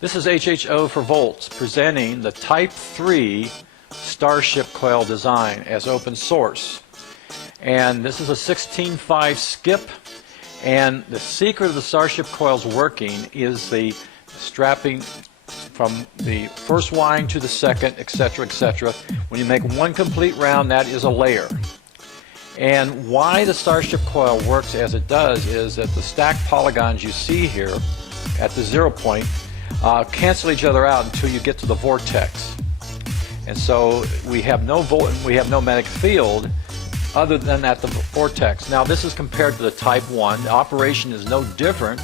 This is HHO for volts presenting the Type 3 Starship coil design as open source. And this is a 16.5 skip, and the secret of the Starship coils working is the strapping from the first wiring to the second, etc., etc. When you make one complete round, that is a layer. And why the Starship coil works as it does is that the stacked polygons you see here at the 0 point cancel each other out until you get to the vortex. And so we have no magnetic field other than at the vortex. Now this is compared to the Type 1. The operation is no different,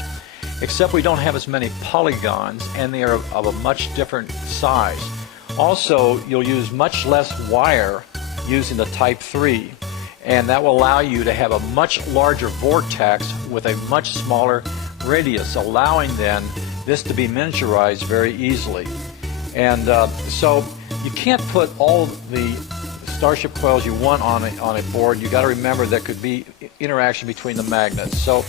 except we don't have as many polygons and they are of a much different size. Also, you'll use much less wire using the Type 3, and that will allow you to have a much larger vortex with a much smaller radius, allowing then this to be miniaturized very easily. And so you can't put all the Starship coils you want on a board. You got to remember there could be interaction between the magnets. So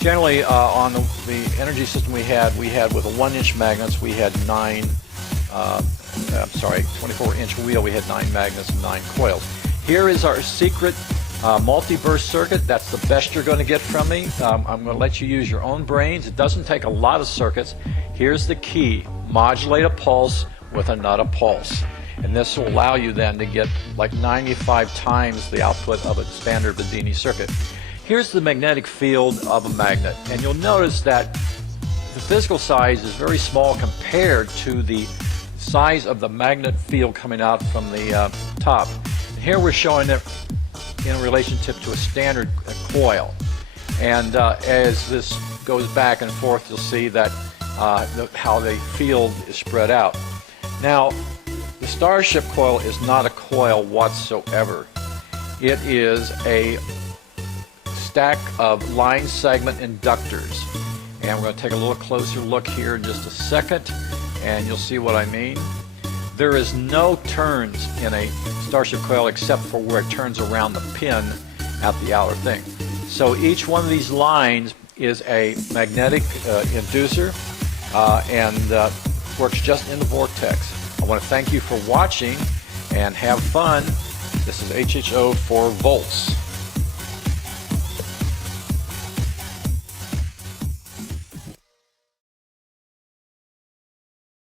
generally on the energy system we had with a 1-inch magnets, we had 24-inch wheel, we had 9 magnets and 9 coils. Here is our secret multi-burst circuit. That's the best you're going to get from me. I'm going to let you use your own brains. It doesn't take a lot of circuits. Here's the key: modulate a pulse with another pulse. And this will allow you then to get like 95 times the output of a standard Bedini circuit. Here's the magnetic field of a magnet, and you'll notice that the physical size is very small compared to the size of the magnet field coming out from the top. And here we're showing it in relationship to a standard coil. And as this goes back and forth, you'll see that how the field is spread out. Now, the Starship coil is not a coil whatsoever. It is a stack of line segment inductors. And we're going to take a little closer look here in just a second, and you'll see what I mean. There is no turns in a Starship coil except for where it turns around the pin at the outer thing. So each one of these lines is a magnetic inducer and works just in the vortex. I want to thank you for watching and have fun. This is HHO for volts.